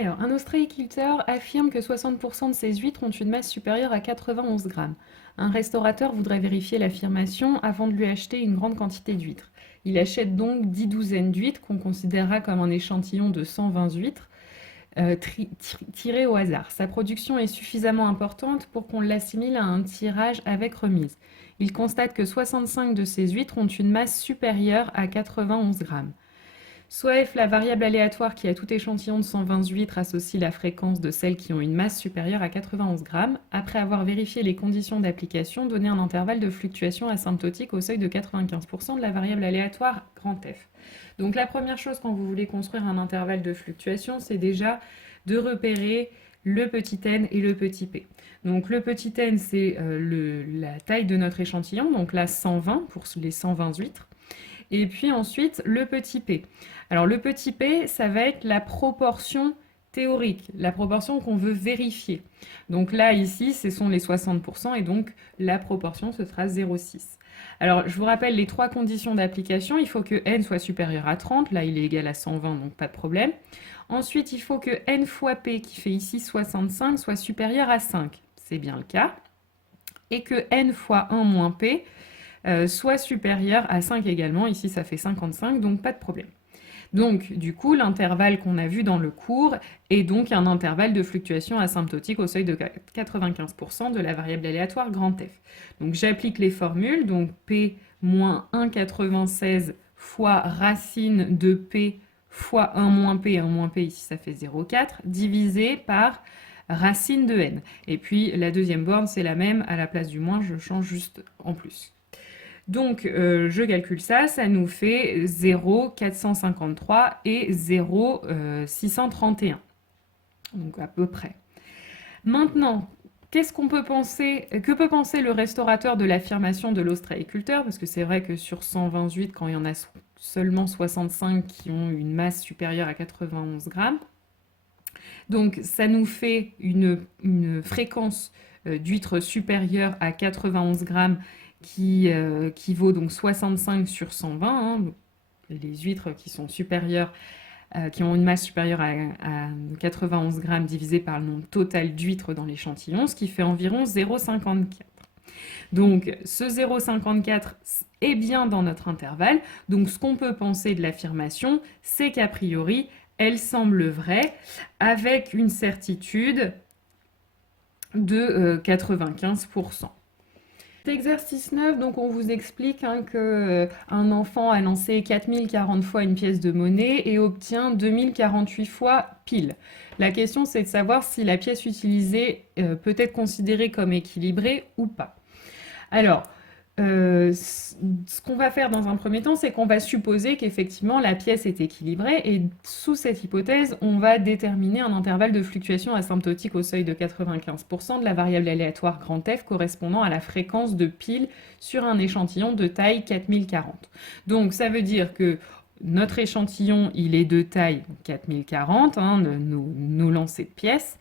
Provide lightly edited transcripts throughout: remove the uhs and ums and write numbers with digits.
Alors, un ostréiculteur affirme que 60% de ses huîtres ont une masse supérieure à 91 grammes. Un restaurateur voudrait vérifier l'affirmation avant de lui acheter une grande quantité d'huîtres. Il achète donc 10 douzaines d'huîtres qu'on considérera comme un échantillon de 120 huîtres tirées au hasard. Sa production est suffisamment importante pour qu'on l'assimile à un tirage avec remise. Il constate que 65 de ces huîtres ont une masse supérieure à 91 grammes. Soit F, la variable aléatoire qui à tout échantillon de 120 huîtres associe la fréquence de celles qui ont une masse supérieure à 91 grammes, après avoir vérifié les conditions d'application, donner un intervalle de fluctuation asymptotique au seuil de 95% de la variable aléatoire grand F. Donc la première chose quand vous voulez construire un intervalle de fluctuation, c'est déjà de repérer le petit n et le petit p. Donc le petit n, c'est la taille de notre échantillon, donc là 120 pour les 120 huîtres. Et puis ensuite, le petit p. Alors le petit p, ça va être la proportion théorique, la proportion qu'on veut vérifier. Donc là, ici, ce sont les 60% et donc la proportion, ce sera 0,6. Alors je vous rappelle les trois conditions d'application. Il faut que n soit supérieur à 30, là il est égal à 120, donc pas de problème. Ensuite, il faut que n fois p, qui fait ici 65, soit supérieur à 5. C'est bien le cas. Et que n fois 1 moins p, soit supérieur à 5 également. Ici, ça fait 55, donc pas de problème. Donc, du coup, l'intervalle qu'on a vu dans le cours est donc un intervalle de fluctuation asymptotique au seuil de 95% de la variable aléatoire grand F. Donc, j'applique les formules. Donc, P moins 1,96 fois racine de P fois 1 moins P, ici ça fait 0,4, divisé par racine de n. Et puis, la deuxième borne, c'est la même. À la place du moins, je change juste en plus. Donc, je calcule ça, ça nous fait 0,453 et 0,631. Donc, à peu près. Maintenant, que peut penser le restaurateur de l'affirmation de l'ostréiculteur? Parce que c'est vrai que sur 128, quand il y en a seulement 65 qui ont une masse supérieure à 91 grammes, donc ça nous fait une fréquence d'huîtres supérieure à 91 grammes qui vaut donc 65 sur 120, hein, les huîtres qui sont supérieures, qui ont une masse supérieure à 91 grammes divisé par le nombre total d'huîtres dans l'échantillon, ce qui fait environ 0,54. Donc ce 0,54 est bien dans notre intervalle, donc ce qu'on peut penser de l'affirmation, c'est qu'a priori, elle semble vraie avec une certitude de 95%. Exercice 9, donc on vous explique qu'un enfant a lancé 4040 fois une pièce de monnaie et obtient 2048 fois pile. La question c'est de savoir si la pièce utilisée peut être considérée comme équilibrée ou pas. Alors, ce qu'on va faire dans un premier temps, c'est qu'on va supposer qu'effectivement la pièce est équilibrée et sous cette hypothèse, on va déterminer un intervalle de fluctuation asymptotique au seuil de 95% de la variable aléatoire grand F correspondant à la fréquence de pile sur un échantillon de taille 4040. Donc ça veut dire que notre échantillon, il est de taille 4040, nos lancers de pièces.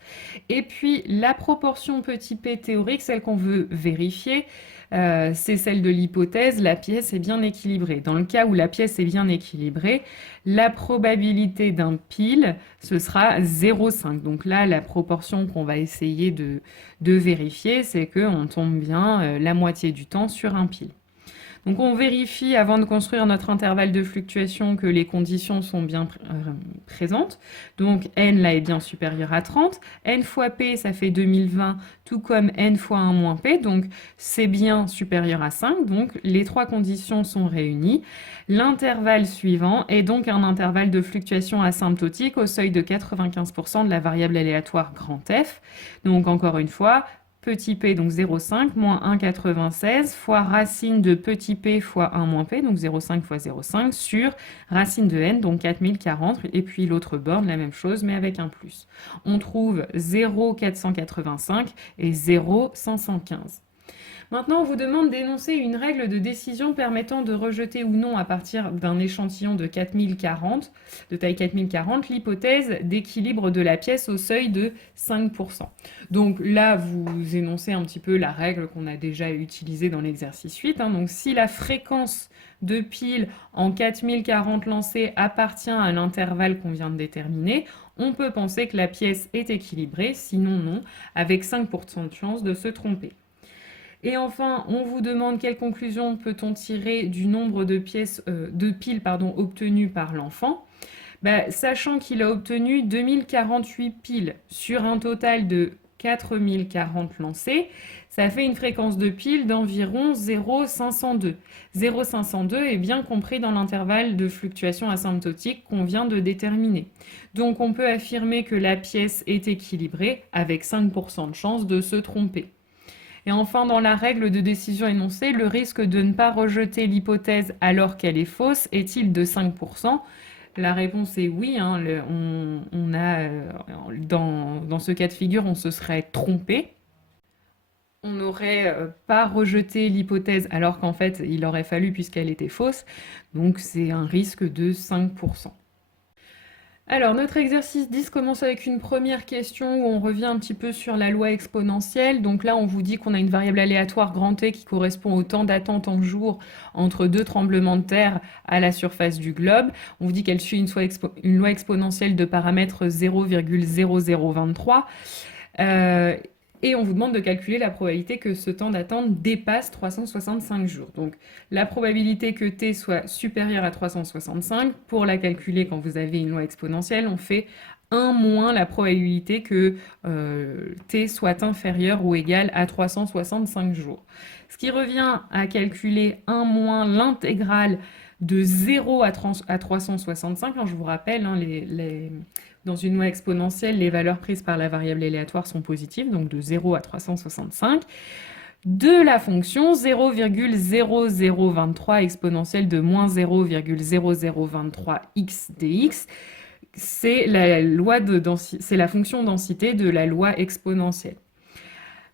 Et puis la proportion petit p théorique, celle qu'on veut vérifier, c'est celle de l'hypothèse, la pièce est bien équilibrée. Dans le cas où la pièce est bien équilibrée, la probabilité d'un pile, ce sera 0,5. Donc là, la proportion qu'on va essayer de vérifier, c'est qu'on tombe bien la moitié du temps sur un pile. Donc on vérifie avant de construire notre intervalle de fluctuation que les conditions sont bien présentes. Donc n là est bien supérieur à 30. N fois p ça fait 2020, tout comme n fois 1 moins p. Donc c'est bien supérieur à 5. Donc les trois conditions sont réunies. L'intervalle suivant est donc un intervalle de fluctuation asymptotique au seuil de 95% de la variable aléatoire grand F. Donc encore une fois, petit p, donc 0,5, moins 1,96 fois racine de petit p fois 1 moins p, donc 0,5 fois 0,5, sur racine de n, donc 4040, et puis l'autre borne, la même chose, mais avec un plus. On trouve 0,485 et 0,515. Maintenant, on vous demande d'énoncer une règle de décision permettant de rejeter ou non à partir d'un échantillon de 4040, de taille 4040, l'hypothèse d'équilibre de la pièce au seuil de 5%. Donc là, vous énoncez un petit peu la règle qu'on a déjà utilisée dans l'exercice 8. Donc si la fréquence de pile en 4040 lancées appartient à l'intervalle qu'on vient de déterminer, on peut penser que la pièce est équilibrée, sinon non, avec 5% de chance de se tromper. Et enfin, on vous demande quelle conclusion peut-on tirer du nombre de piles obtenues par l'enfant. Sachant qu'il a obtenu 2048 piles sur un total de 4040 lancés, ça fait une fréquence de piles d'environ 0,502. 0,502 est bien compris dans l'intervalle de fluctuation asymptotique qu'on vient de déterminer. Donc on peut affirmer que la pièce est équilibrée avec 5% de chance de se tromper. Et enfin, dans la règle de décision énoncée, le risque de ne pas rejeter l'hypothèse alors qu'elle est fausse est-il de 5%? La réponse est oui. Dans ce cas de figure, on se serait trompé. On n'aurait pas rejeté l'hypothèse alors qu'en fait, il aurait fallu puisqu'elle était fausse. Donc, c'est un risque de 5%. Alors, notre exercice 10 commence avec une première question où on revient un petit peu sur la loi exponentielle. Donc là, on vous dit qu'on a une variable aléatoire grand T qui correspond au temps d'attente en jours entre deux tremblements de terre à la surface du globe. On vous dit qu'elle suit une loi exponentielle de paramètres 0,0023. Et on vous demande de calculer la probabilité que ce temps d'attente dépasse 365 jours. Donc la probabilité que t soit supérieur à 365, pour la calculer quand vous avez une loi exponentielle, on fait 1 moins la probabilité que t soit inférieur ou égal à 365 jours. Ce qui revient à calculer 1 moins l'intégrale de 0 à 365. Je vous rappelle, dans une loi exponentielle, les valeurs prises par la variable aléatoire sont positives, donc de 0 à 365, de la fonction 0,0023 exponentielle de moins 0,0023 x dx. C'est la fonction densité de la loi exponentielle.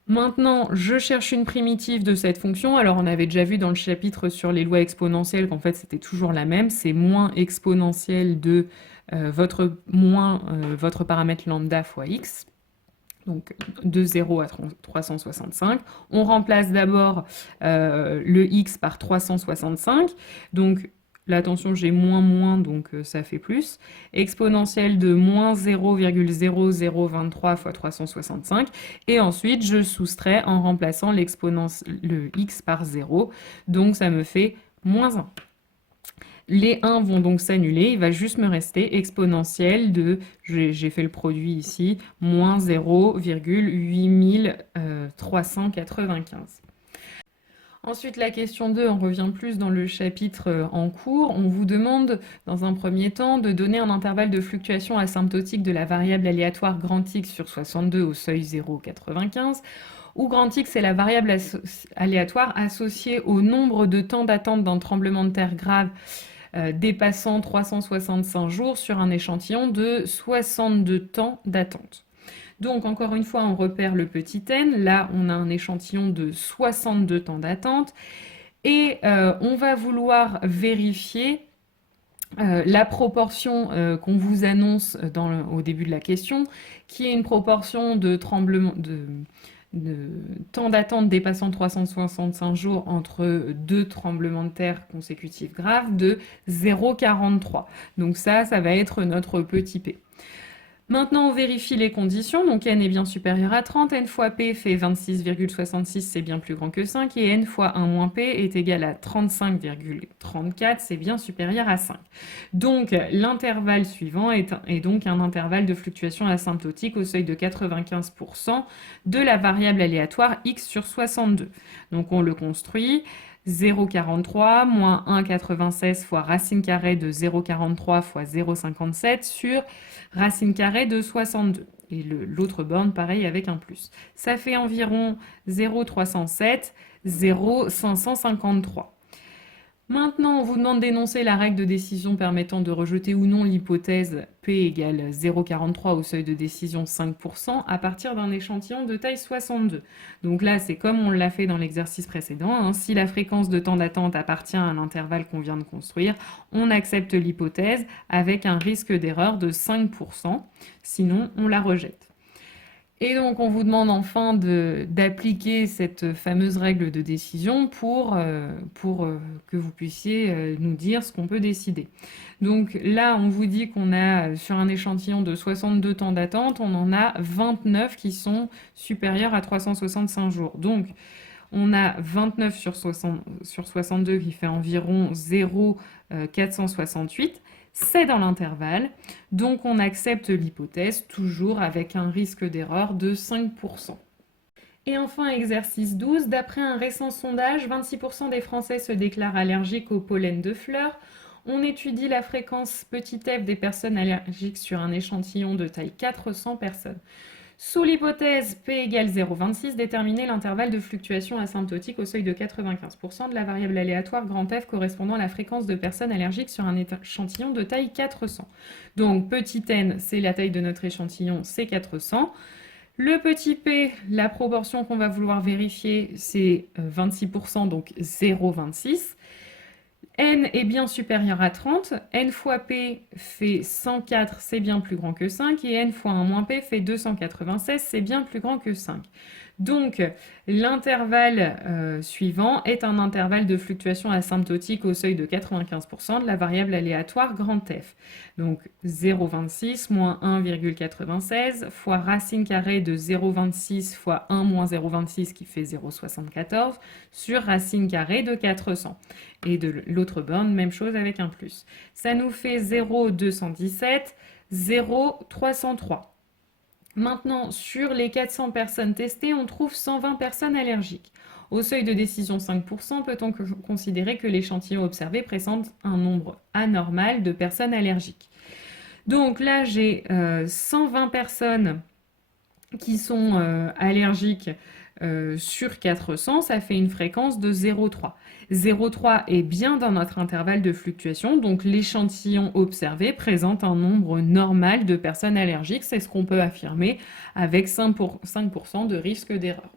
Maintenant, je cherche une primitive de cette fonction. Alors, on avait déjà vu dans le chapitre sur les lois exponentielles qu'en fait, c'était toujours la même. C'est moins exponentielle de votre paramètre lambda fois x. Donc, de 0 à 365. On remplace d'abord le x par 365. Donc, là, attention, j'ai moins, donc ça fait plus. Exponentielle de moins 0,0023 fois 365. Et ensuite, je soustrais en remplaçant le x par 0. Donc, ça me fait moins 1. Les 1 vont donc s'annuler. Il va juste me rester exponentielle de, j'ai fait le produit ici, moins 0,8395. Ensuite, la question 2, on revient plus dans le chapitre en cours. On vous demande, dans un premier temps, de donner un intervalle de fluctuation asymptotique de la variable aléatoire grand X sur 62 au seuil 0,95, où grand X est la variable aléatoire associée au nombre de temps d'attente d'un tremblement de terre grave dépassant 365 jours sur un échantillon de 62 temps d'attente. Donc, encore une fois, on repère le petit n. Là, on a un échantillon de 62 temps d'attente. Et on va vouloir vérifier la proportion qu'on vous annonce au début de la question, qui est une proportion de temps d'attente dépassant 365 jours entre deux tremblements de terre consécutifs graves de 0,43. Donc ça va être notre petit p. Maintenant, on vérifie les conditions. Donc n est bien supérieur à 30, n fois p fait 26,66, c'est bien plus grand que 5, et n fois 1 moins p est égal à 35,34, c'est bien supérieur à 5. Donc l'intervalle suivant est donc un intervalle de fluctuation asymptotique au seuil de 95% de la variable aléatoire x sur 62. Donc on le construit. 0,43 moins 1,96 fois racine carrée de 0,43 fois 0,57 sur racine carrée de 62. Et l'autre borne, pareil, avec un plus. Ça fait environ 0,307, 0,553. Maintenant, on vous demande d'énoncer la règle de décision permettant de rejeter ou non l'hypothèse P égale 0,43 au seuil de décision 5% à partir d'un échantillon de taille 62. Donc là, c'est comme on l'a fait dans l'exercice précédent. Si la fréquence de temps d'attente appartient à un intervalle qu'on vient de construire, on accepte l'hypothèse avec un risque d'erreur de 5%. Sinon, on la rejette. Et donc, on vous demande enfin d'appliquer cette fameuse règle de décision pour que vous puissiez nous dire ce qu'on peut décider. Donc là, on vous dit qu'on a, sur un échantillon de 62 temps d'attente, on en a 29 qui sont supérieurs à 365 jours. Donc, on a 29 sur 62 qui fait environ 0,468. C'est dans l'intervalle, donc on accepte l'hypothèse, toujours avec un risque d'erreur de 5%. Et enfin, exercice 12, d'après un récent sondage, 26% des Français se déclarent allergiques au pollen de fleurs. On étudie la fréquence petit f des personnes allergiques sur un échantillon de taille 400 personnes. Sous l'hypothèse P égale 0,26, déterminer l'intervalle de fluctuation asymptotique au seuil de 95% de la variable aléatoire grand F correspondant à la fréquence de personnes allergiques sur un échantillon de taille 400. Donc petit n, c'est la taille de notre échantillon, c'est 400. Le petit p, la proportion qu'on va vouloir vérifier, c'est 26%, donc 0,26. N est bien supérieur à 30, n fois p fait 104, c'est bien plus grand que 5, et n fois 1 moins p fait 296, c'est bien plus grand que 5. Donc, l'intervalle suivant est un intervalle de fluctuation asymptotique au seuil de 95% de la variable aléatoire grand F. Donc, 0,26 moins 1,96 fois racine carrée de 0,26 fois 1 moins 0,26 qui fait 0,74 sur racine carrée de 400. Et de l'autre borne, même chose avec un plus. Ça nous fait 0,217, 0,303. Maintenant, sur les 400 personnes testées, on trouve 120 personnes allergiques. Au seuil de décision 5%, peut-on considérer que l'échantillon observé présente un nombre anormal de personnes allergiques? Donc là, j'ai 120 personnes qui sont allergiques sur 400, ça fait une fréquence de 0,3. 0,3 est bien dans notre intervalle de fluctuation, donc l'échantillon observé présente un nombre normal de personnes allergiques, c'est ce qu'on peut affirmer avec 5% de risque d'erreur.